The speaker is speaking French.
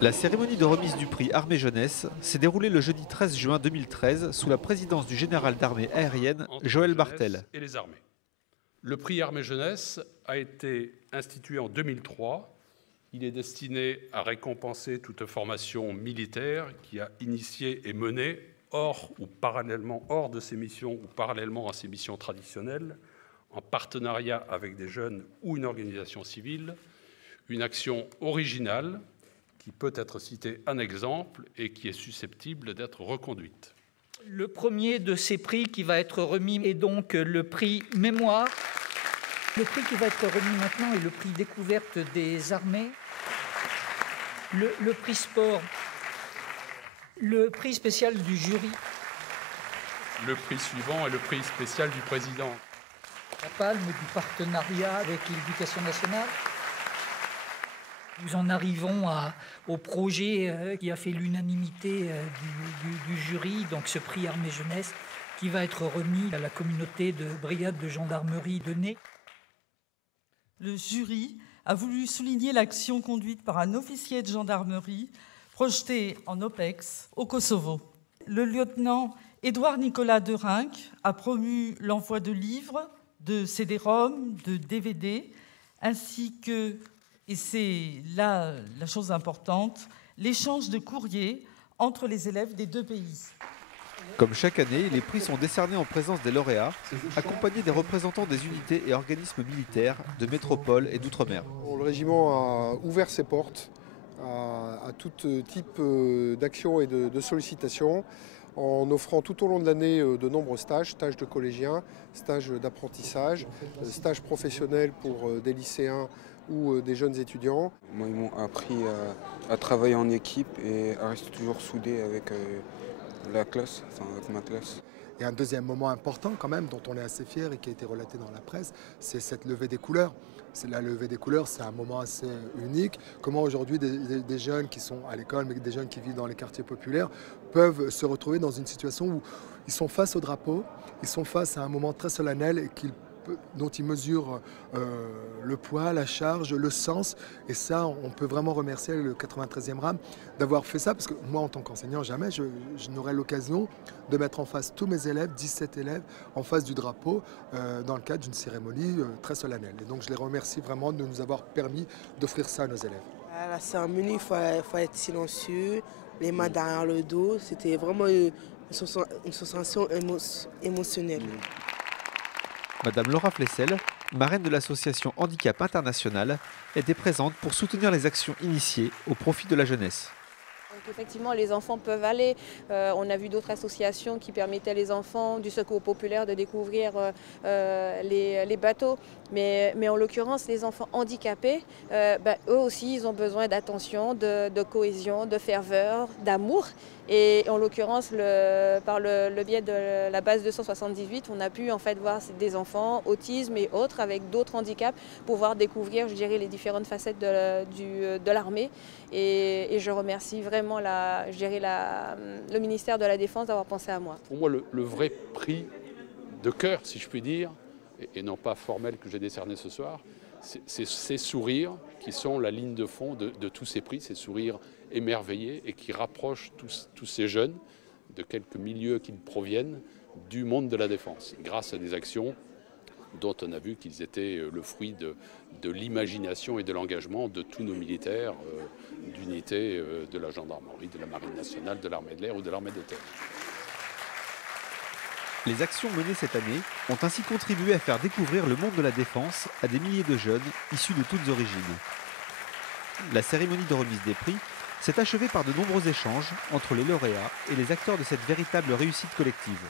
La cérémonie de remise du prix Armée Jeunesse s'est déroulée le jeudi 13 juin 2013 sous la présidence du général d'armée aérienne entre Joël la Bartel. jeunesse et les armées. Le prix Armée Jeunesse a été institué en 2003. Il est destiné à récompenser toute formation militaire qui a initié et mené hors de ses missions ou parallèlement à ses missions traditionnelles, en partenariat avec des jeunes ou une organisation civile, une action originale qui peut être citée en exemple et qui est susceptible d'être reconduite. Le premier de ces prix qui va être remis est donc le prix Mémoire. Le prix qui va être remis maintenant est le prix Découverte des armées. Le prix Sport. Le prix spécial du jury. Le prix suivant est le prix spécial du président. La palme du partenariat avec l'Éducation nationale. Nous en arrivons au projet qui a fait l'unanimité du jury, donc ce prix Armée Jeunesse, qui va être remis à la communauté de brigade de gendarmerie de Nez. Le jury a voulu souligner l'action conduite par un officier de gendarmerie projeté en OPEX au Kosovo. Le lieutenant Édouard Nicolas Derinck a promu l'envoi de livres, de CD-ROM, de DVD, ainsi que, et c'est là la chose importante, l'échange de courriers entre les élèves des deux pays. Comme chaque année, les prix sont décernés en présence des lauréats, accompagnés des représentants des unités et organismes militaires de métropole et d'outre-mer. Le régiment a ouvert ses portes à tout type d'actions et de sollicitations, en offrant tout au long de l'année de nombreux stages de collégiens, stages d'apprentissage, stages professionnels pour des lycéens ou des jeunes étudiants. Moi, ils m'ont appris à travailler en équipe et à rester toujours soudé avec la classe, avec ma classe. Et un deuxième moment important quand même, dont on est assez fier et qui a été relaté dans la presse, c'est cette levée des couleurs. La levée des couleurs, c'est un moment assez unique. Comment aujourd'hui des jeunes qui sont à l'école, mais des jeunes qui vivent dans les quartiers populaires, peuvent se retrouver dans une situation où ils sont face au drapeau, ils sont face à un moment très solennel et dont ils mesurent le poids, la charge, le sens. Et ça, on peut vraiment remercier le 93e RAM d'avoir fait ça, parce que moi, en tant qu'enseignant, jamais je n'aurai l'occasion de mettre en face tous mes élèves, 17 élèves, en face du drapeau, dans le cadre d'une cérémonie très solennelle. Et donc, je les remercie vraiment de nous avoir permis d'offrir ça à nos élèves. À la cérémonie, il faut être silencieux, les mains derrière le dos. C'était vraiment une sensation émotionnelle. Madame Laura Flessel, marraine de l'association Handicap International, était présente pour soutenir les actions initiées au profit de la jeunesse. Donc effectivement, les enfants peuvent aller. On a vu d'autres associations qui permettaient les enfants du secours populaire de découvrir les bateaux. Mais en l'occurrence, les enfants handicapés, eux aussi, ils ont besoin d'attention, de cohésion, de ferveur, d'amour. Et en l'occurrence, par le biais de la base 278, on a pu en fait voir des enfants, autisme et autres, avec d'autres handicaps, pouvoir découvrir, je dirais, les différentes facettes de l'armée. Et je remercie vraiment le ministère de la Défense d'avoir pensé à moi. Pour moi, le vrai prix de cœur, si je puis dire, et non pas formel que j'ai décerné ce soir, c'est ces sourires qui sont la ligne de fond de tous ces prix, ces sourires émerveillés et qui rapprochent tous ces jeunes, de quelques milieux qu'ils proviennent, du monde de la défense, grâce à des actions dont on a vu qu'ils étaient le fruit de l'imagination et de l'engagement de tous nos militaires d'unités de la gendarmerie, de la marine nationale, de l'armée de l'air ou de l'armée de terre. Les actions menées cette année ont ainsi contribué à faire découvrir le monde de la défense à des milliers de jeunes issus de toutes origines. La cérémonie de remise des prix s'est achevée par de nombreux échanges entre les lauréats et les acteurs de cette véritable réussite collective.